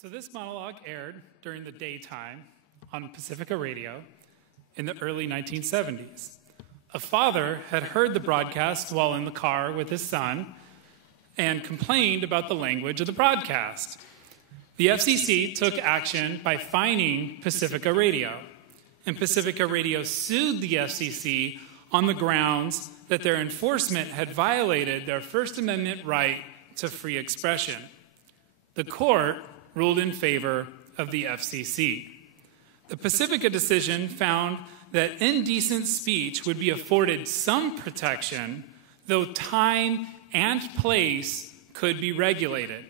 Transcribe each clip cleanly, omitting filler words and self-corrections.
So this monologue aired during the daytime on Pacifica Radio in the early 1970s. A father had heard the broadcast while in the car with his son and complained about the language of the broadcast. The FCC took action by fining Pacifica Radio, and Pacifica Radio sued the FCC on the grounds that their enforcement had violated their First Amendment right to free expression. The court ruled in favor of the FCC. The Pacifica decision found that indecent speech would be afforded some protection, though time and place could be regulated.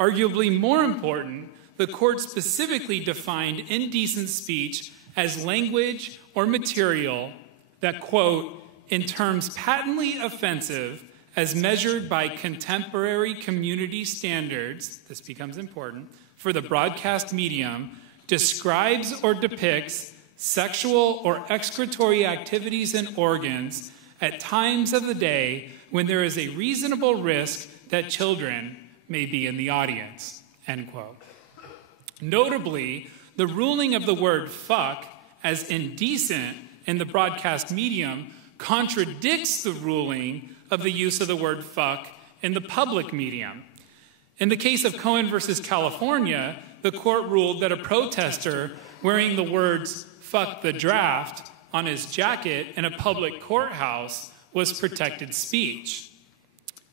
Arguably more important, the court specifically defined indecent speech as language or material that, quote, in terms patently offensive as measured by contemporary community standards, this becomes important, for the broadcast medium, describes or depicts sexual or excretory activities and organs at times of the day when there is a reasonable risk that children may be in the audience, end quote. Notably, the ruling of the word fuck as indecent in the broadcast medium contradicts the ruling of the use of the word fuck in the public medium. In the case of Cohen versus California, the court ruled that a protester wearing the words "fuck the draft" on his jacket in a public courthouse was protected speech.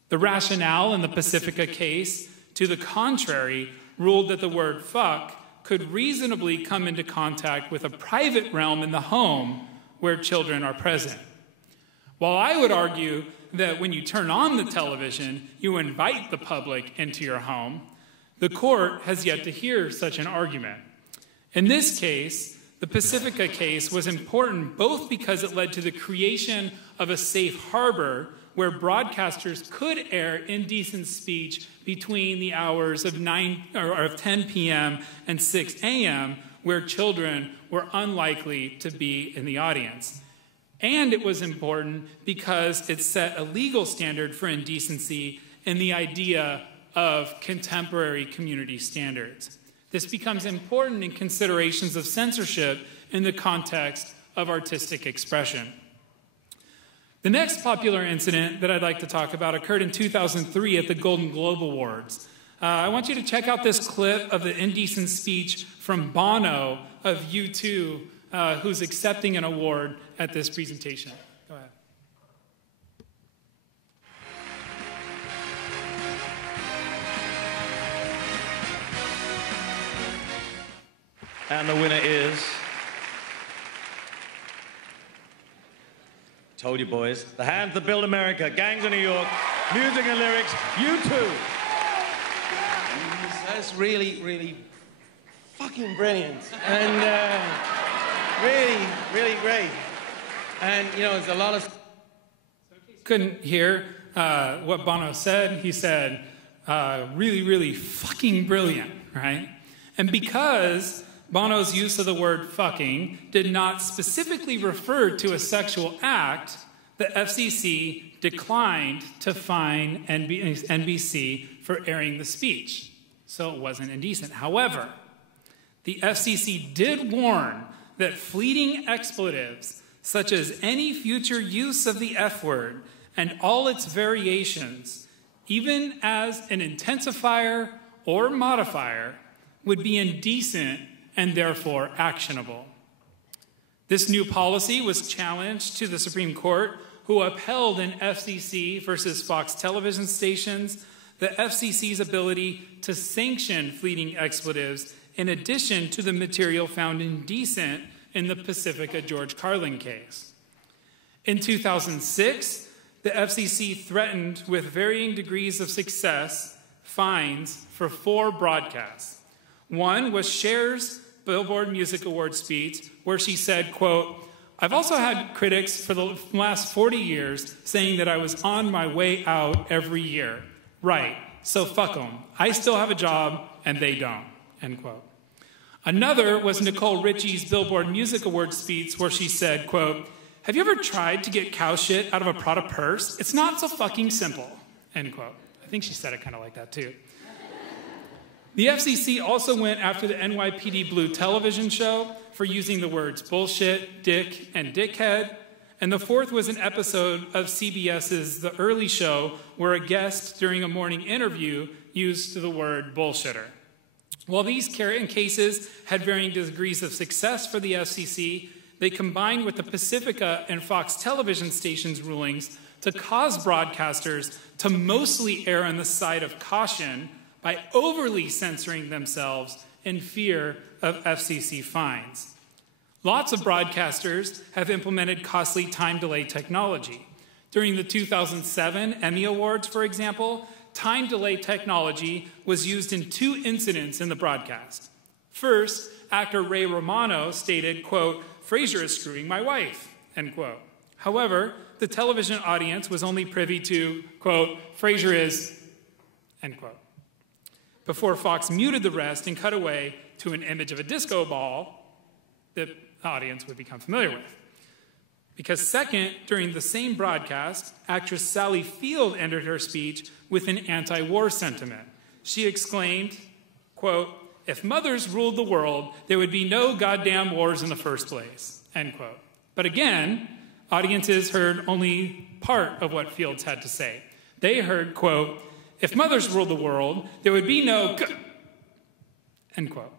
The rationale in the Pacifica case, to the contrary, ruled that the word fuck could reasonably come into contact with a private realm in the home where children are present. While I would argue that when you turn on the television, you invite the public into your home, the court has yet to hear such an argument. In this case, the Pacifica case was important both because it led to the creation of a safe harbor where broadcasters could air indecent speech between the hours of 10 p.m. and 6 a.m., where children were unlikely to be in the audience. And it was important because it set a legal standard for indecency in the idea of contemporary community standards. This becomes important in considerations of censorship in the context of artistic expression. The next popular incident that I'd like to talk about occurred in 2003 at the Golden Globe Awards. I want you to check out this clip of the indecent speech from Bono of U2, who's accepting an award at this presentation. Go ahead. And the winner is... Told you, boys. The Hands That Build America, Gangs of New York, music and lyrics, U2. That's really, really fucking brilliant. And really, really great. And, you know, there's a lot of... Couldn't hear what Bono said. He said, really, really fucking brilliant, right? And because Bono's use of the word fucking did not specifically refer to a sexual act, the FCC declined to fine NBC for airing the speech. So it wasn't indecent. However, the FCC did warn that fleeting expletives, such as any future use of the F word and all its variations, even as an intensifier or modifier, would be indecent and therefore actionable. This new policy was challenged to the Supreme Court, who upheld in FCC versus Fox television stations the FCC's ability to sanction fleeting expletives in addition to the material found indecent in the Pacifica George Carlin case. In 2006, the FCC threatened with varying degrees of success fines for 4 broadcasts. One was Cher's Billboard Music Awards speech, where she said, quote, "I've also had critics for the last 40 years saying that I was on my way out every year. Right, so fuck them. I still have a job and they don't," end quote. Another was Nicole Richie's Billboard Music Awards speech, where she said, quote, "Have you ever tried to get cow shit out of a Prada purse? It's not so fucking simple," end quote. I think she said it kind of like that too. The FCC also went after the NYPD Blue television show for using the words bullshit, dick, and dickhead. And the fourth was an episode of CBS's The Early Show where a guest during a morning interview used the word bullshitter. While these cases had varying degrees of success for the FCC, they combined with the Pacifica and Fox television stations' rulings to cause broadcasters to mostly err on the side of caution by overly censoring themselves in fear of FCC fines. Lots of broadcasters have implemented costly time delay technology. During the 2007 Emmy Awards, for example, time delay technology was used in 2 incidents in the broadcast. First, actor Ray Romano stated, quote, "Frasier is screwing my wife," end quote. However, the television audience was only privy to, quote, "Frasier is," end quote, before Fox muted the rest and cut away to an image of a disco ball that the audience would become familiar with. Because second, during the same broadcast, actress Sally Field ended her speech with an anti-war sentiment. She exclaimed, quote, "If mothers ruled the world, there would be no goddamn wars in the first place," end quote. But again, audiences heard only part of what Fields had to say. They heard, quote, "If mothers ruled the world, there would be no," end quote.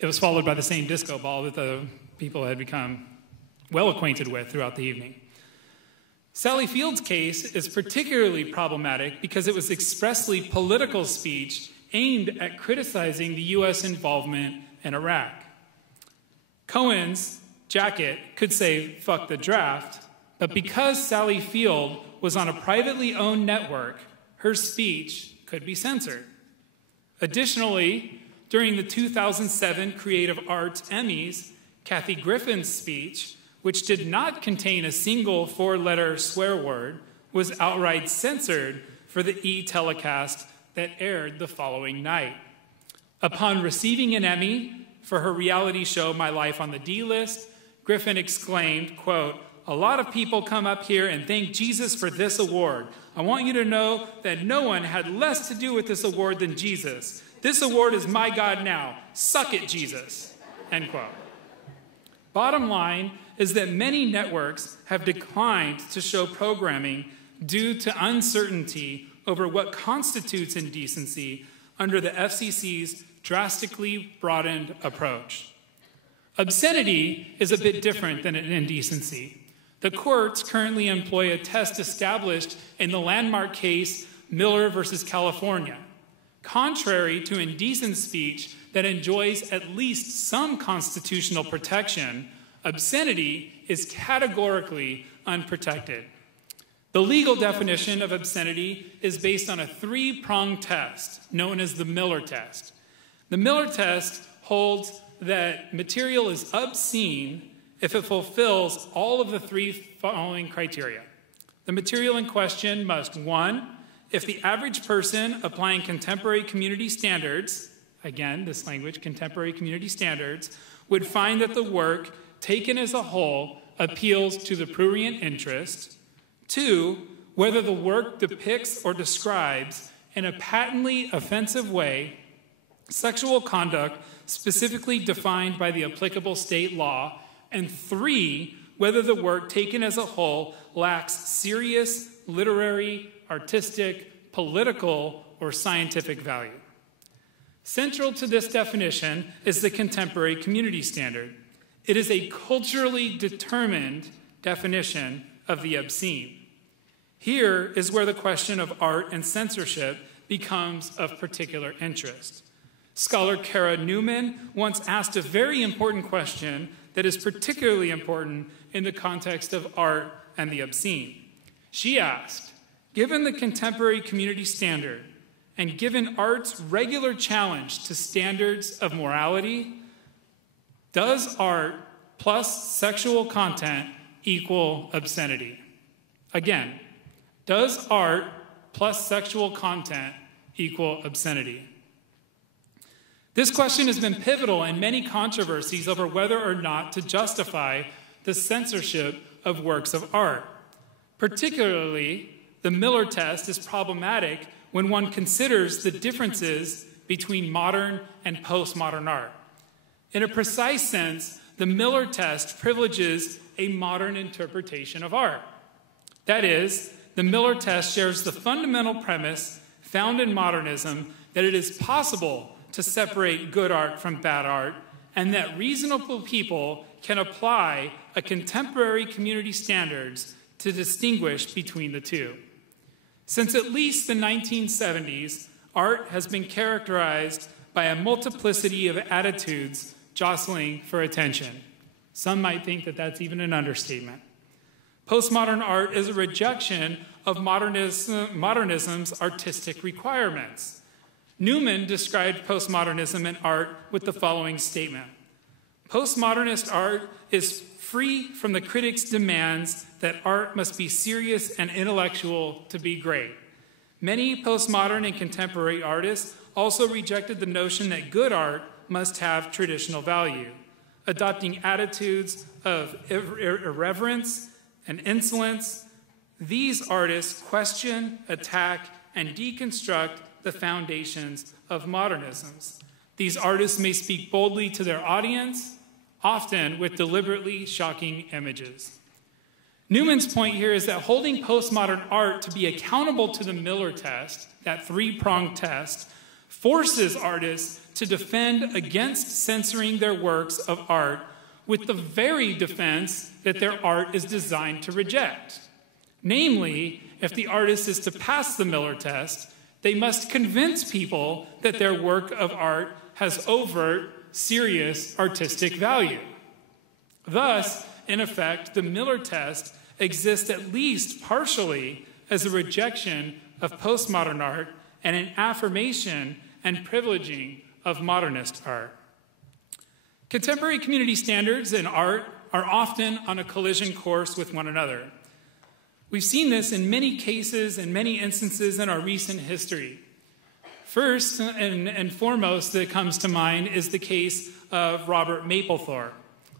It was followed by the same disco ball that the people had become well acquainted with throughout the evening. Sally Field's case is particularly problematic because it was expressly political speech aimed at criticizing the U.S. involvement in Iraq. Cohen's jacket could say, "fuck the draft," but because Sally Field was on a privately owned network, her speech could be censored. Additionally, during the 2007 Creative Arts Emmys, Kathy Griffin's speech, which did not contain a single 4-letter swear word, was outright censored for the e-telecast that aired the following night. Upon receiving an Emmy for her reality show My Life on the D-List, Griffin exclaimed, quote, "A lot of people come up here and thank Jesus for this award. I want you to know that no one had less to do with this award than Jesus. This award is my God now. Suck it, Jesus," end quote. Bottom line is that many networks have declined to show programming due to uncertainty over what constitutes indecency under the FCC's drastically broadened approach. Obscenity is a bit different than an indecency. The courts currently employ a test established in the landmark case Miller versus California. Contrary to indecent speech that enjoys at least some constitutional protection, obscenity is categorically unprotected. The legal definition of obscenity is based on a 3-pronged test known as the Miller test. The Miller test holds that material is obscene if it fulfills all of the 3 following criteria. The material in question must, 1, if the average person applying contemporary community standards, again, this language, contemporary community standards, would find that the work, taken as a whole, appeals to the prurient interest. 2, whether the work depicts or describes in a patently offensive way sexual conduct specifically defined by the applicable state law. And 3, whether the work taken as a whole lacks serious literary, artistic, political, or scientific value. Central to this definition is the contemporary community standard. It is a culturally determined definition of the obscene. Here is where the question of art and censorship becomes of particular interest. Scholar Kara Newman once asked a very important question that is particularly important in the context of art and the obscene. She asked, given the contemporary community standard and given art's regular challenge to standards of morality, does art plus sexual content equal obscenity? Again, does art plus sexual content equal obscenity? This question has been pivotal in many controversies over whether or not to justify the censorship of works of art. Particularly, the Miller test is problematic when one considers the differences between modern and postmodern art. In a precise sense, the Miller test privileges a modern interpretation of art. That is, the Miller test shares the fundamental premise found in modernism that it is possible to separate good art from bad art, and that reasonable people can apply a contemporary community standards to distinguish between the two. Since at least the 1970s, art has been characterized by a multiplicity of attitudes jostling for attention. Some might think that that's even an understatement. Postmodern art is a rejection of modernism's artistic requirements. Newman described postmodernism in art with the following statement: "Postmodernist art is free from the critic's demands that art must be serious and intellectual to be great. Many postmodern and contemporary artists also rejected the notion that good art must have traditional value, adopting attitudes of irreverence and insolence. These artists question, attack, and deconstruct the foundations of modernisms. These artists may speak boldly to their audience, often with deliberately shocking images." Newman's point here is that holding postmodern art to be accountable to the Miller test, that three-pronged test, forces artists to defend against censoring their works of art with the very defense that their art is designed to reject. Namely, if the artist is to pass the Miller test, they must convince people that their work of art has overt, serious artistic value. Thus, in effect, the Miller test exists at least partially as a rejection of postmodern art and an affirmation and privileging of modernist art. Contemporary community standards in art are often on a collision course with one another. We've seen this in many cases and many instances in our recent history. First and foremost that comes to mind is the case of Robert Mapplethorpe.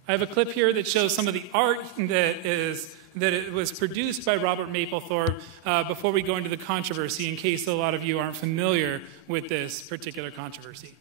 I have a clip here that shows some of the art that it was produced by Robert Mapplethorpe before we go into the controversy, in case a lot of you aren't familiar with this particular controversy.